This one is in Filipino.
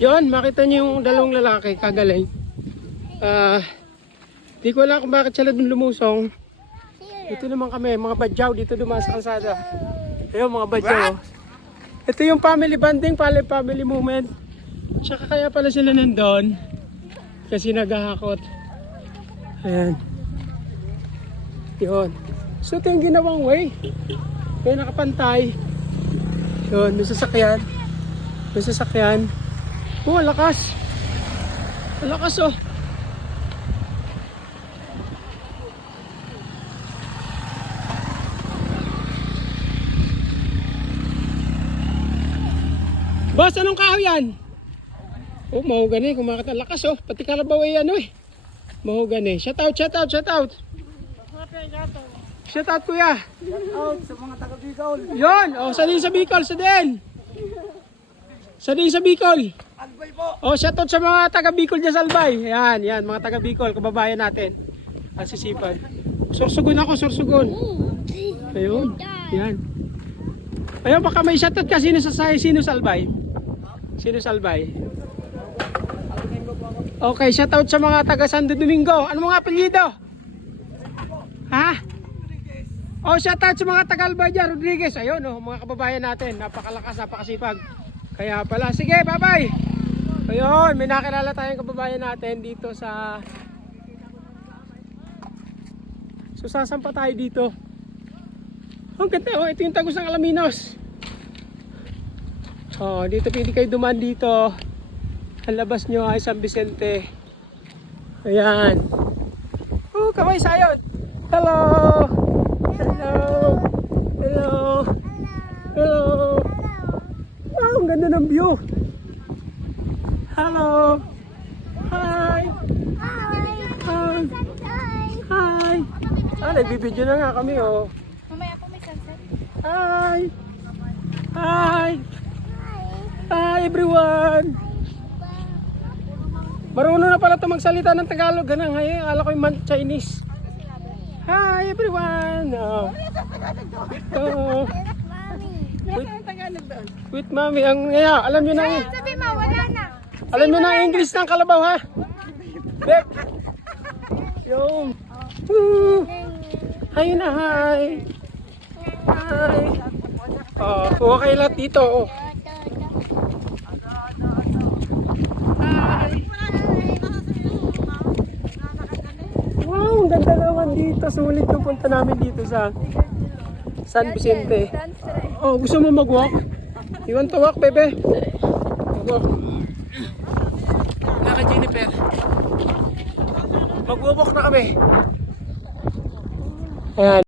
Yun, makita niyo yung dalawang lalaki, kagaling. Di ko alam kung bakit sila dun lumusong. Ito naman kami, mga badyaw dito dumaan sa kalsada. Ayun, mga badyaw. Ito yung family bonding, family moment. Tsaka kaya pala sila nandun. Kasi naghahakot. Ayan. Yun. So ito yung ginawang way. Kaya nakapantay. Yun, may sasakyan. May sasakyan. Oh, lakas. Lakas oh. Boss, anong kahoy yan? Oh, mahogani. Kumakita lakas oh. Pati kalabaw ay ano eh. Mahogani. Shout out, shout out, shout out. Shout out kuya. Shout out sa mga taga Bicol. Yun. Oh, sa din sa Bicol, sa din. Sa din sa Bicol. Albay po. Oh, shoutout sa mga taga Bicol dyan sa Albay. Yan, mga taga Bicol, kababayan natin. Ang sisipag. Sorsogon ako, sorsogon. Ayun, yan. Ayun, baka may shoutout ka. Sino sa Albay? Sino sa Albay? Okay, shoutout sa mga taga Santo Domingo. Ano mga apelyido? Ha? Oh, shoutout sa mga taga Albay dyan, Rodriguez. Ayun, oh, mga kababayan natin. Napakalakas, napakasipag. Kaya pala, sige, bye-bye. Ayun, may nakilala tayong kababayan natin dito sa... So, sasampa tayo dito. Ang ganda, oh, ito yung Tagos ng Alaminos. Oh, dito pwede kayo dumaan dito. Ang labas nyo ay San Vicente. Ayan. Oh, kamay sayot. Hello! Hello! Hello! Hello! Wow, ang ganda ng view. Hello. Hi. Hi. Hi. Nagbibideo na nga kami oh. Mamaya po may sunset. Hi. Hi. Hi everyone. Marunong na pala ito magsalita ng Tagalog. Ganang ngayon, akala ko yung Chinese. Hi everyone. Oh. Oh. With mommy, ang ngaya, alam nyo na eh. Sabi mo, wala na. Alam nyo na ang English ng kalabaw ha? Bek! Yung! Woo! Hi na, hi! Hi! Oh, kuha kayo lahat dito oh. Hi! Wow, ang ganda naman dito. Sulit yung punta namin dito sa San Vicente. Oh, gusto mo mag-walk? You want to walk, bebe? Mag-walk. Naka Jennifer. Mag-walk na kami. Ayan.